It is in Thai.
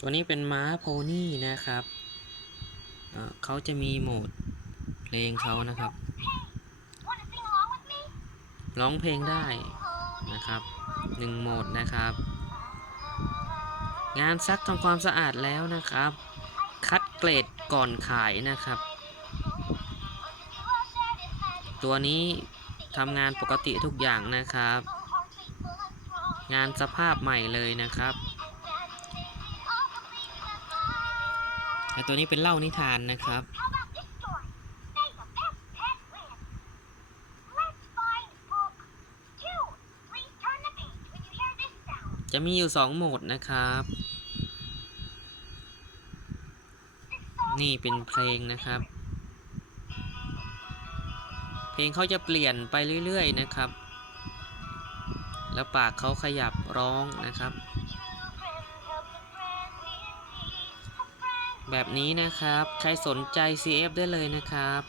ตัวนี้เป็นม้าโพนี่นะครับ เขาจะมีโหมดเพลงเขานะครับ ร้องเพลงได้นะครับหนึ่งโหมดนะครับ งานซักทำความสะอาดแล้วนะครับ คัดเกรดก่อนขายนะครับ ตัวนี้ทำงานปกติทุกอย่างนะครับ งานสภาพใหม่เลยนะครับ ไอตัวนี้เป็นเล้านิทานนะครับ จะมีอยู่สองโหมดนะครับ นี่เป็นเพลงนะครับ เพลงเขาจะเปลี่ยนไปเรื่อย ๆ นะครับ แล้วปากเขาขยับร้องนะครับ แบบนี้นะครับ ใครสนใจ CF ได้เลยนะครับ